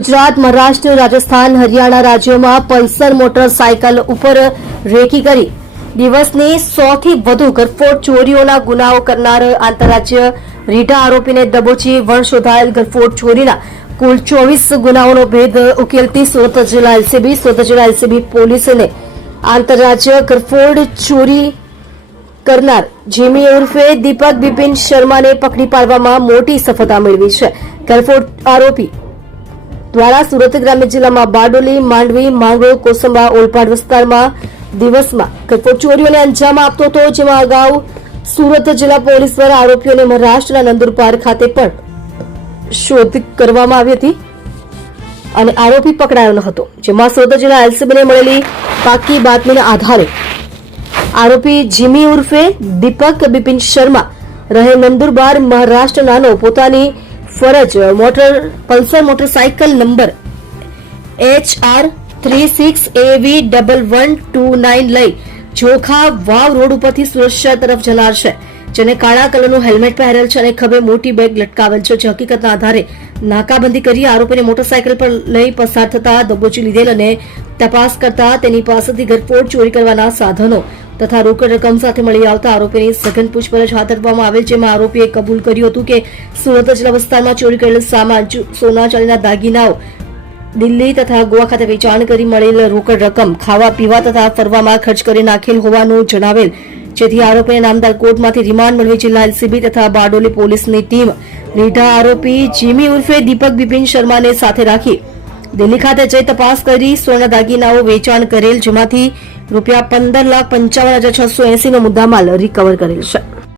ગુજરાત, મહારાષ્ટ્ર, રાજસ્થાન, હરિયાણા રાજ્યોમાં Pulsar motorcycle ઉપર recce કરી દિવસની 100 થી વધુ ઘરફોડ ચોરીઓના ગુનાઓ કરનાર આંતરરાજ્ય રીઢા આરોપીને દબોચી વણ શોધાયેલ ઘરફોડ ચોરીના કુલ 24 ગુનાઓનો ભેદ ઉકેલતી સુરત જિલ્લા એલસીબી પોલીસને આંતરરાજ્ય ઘરફોડ ચોરી કરનાર જીમી ઉર્ફે દીપક બિપિન શર્માને પકડી પાડવામાં મોટી સફળતા મેળવી છે. ઘરફોડ આરોપી દ્વારા સુરત ગ્રામ્ય જિલ્લામાં બારડોલી, માંડવી, માંગરોળ, કોસંબા, ઓલપાડ વિસ્તારમાં દિવસમાં ઘરફોડ ચોરીઓને અંજામ આપતો હતો, જેમાં અગાઉ સુરત જિલ્લા પોલીસ દ્વારા આરોપીઓને મહારાષ્ટ્રના નંદુરબાર ખાતે પણ શોધ કરવામાં આવી હતી અને આરોપી પકડાયો ન હતો, જેમાં સુરત જિલ્લા એલસીબીને મળેલી પાકી બાતમીના આધારે આરોપી જીમી ઉર્ફે દીપક બિપિન શર્મા રહે નંદુરબાર મહારાષ્ટ્રનાનો પોતાની ફરજ Pulsar motorcycle number HR 36AV1129 લઈ જોખા વાવ રોડ ઉપરથી સુરત શહેર તરફ જનાર છે, જેને કાળા કલરનું હેલ્મેટ પહેરેલ છે અને ખભે મોટી બેગ લટકાવેલ છે. જે હકીકતના આધારે નાકાબંધી કરી આરોપીને મોટરસાયકલ પર લઈ પસાર થતા દબોચી લીધેલ અને તપાસ કરતા તેની પાસેથી ઘરફોડ ચોરી કરવાના સાધનો તથા રોકડ રકમ સાથે મળી આવતા આરોપીની સઘન પૂછપરછ હાથ ધરવામાં આવેલ, જેમાં આરોપીએ કબૂલ કર્યું હતું કે સુરત જિલ્લા વિસ્તારમાં ચોરી કરેલ સામાન, સોના ચાંદીના દાગીનાઓ દિલ્હી તથા ગોવા ખાતે વેચાણ કરી મળેલ રોકડ રકમ ખાવા પીવા તથા ફરવામાં ખર્ચ કરી નાખેલ હોવાનું જણાવેલ, જેથી આરોપીને નામદાર કોર્ટમાંથી રિમાન્ડ મેળવી જિલ્લા એલસીબી તથા બારડોલી પોલીસની ટીમ રીઢા આરોપી જીમી ઉર્ફે દીપક બિપિન શર્માને સાથે રાખી દિલ્હી ખાતે જઈ તપાસ કરી સોના દાગીનાઓ વેચાણ કરેલ, જેમાંથી ₹15,55,680 નો મુદ્દામાલ રિકવર કરેલ છે.